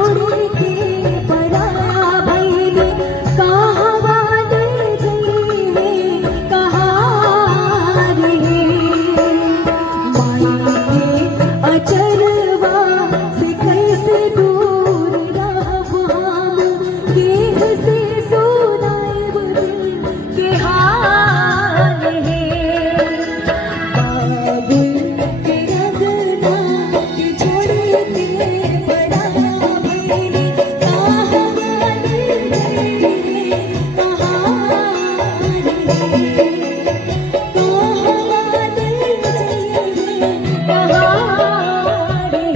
छोड़ के परा भइले कहवा ले जइहे कहाँ रे माई के अचरवा से कैसे दूर रहब हम केह से सुनाइब दिल के हाल हे बाबुल के रंगना के छोड़ के परा भइले कहवा ले जइहे कहाँ रे कहवा ले जइहे कहाँ रे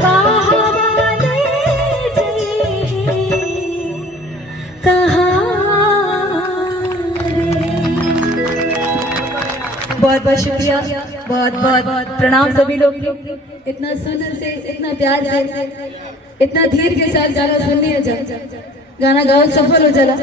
कहवा ले जइहे कहाँ रे। बहुत बहुत शुक्रिया, बहुत बहुत प्रणाम सभी लोग को। इतना सुंदर से, इतना प्यार से, इतना धीर के साथ गाना सुनने हो जा, गाना गाओ सफल हो जाला।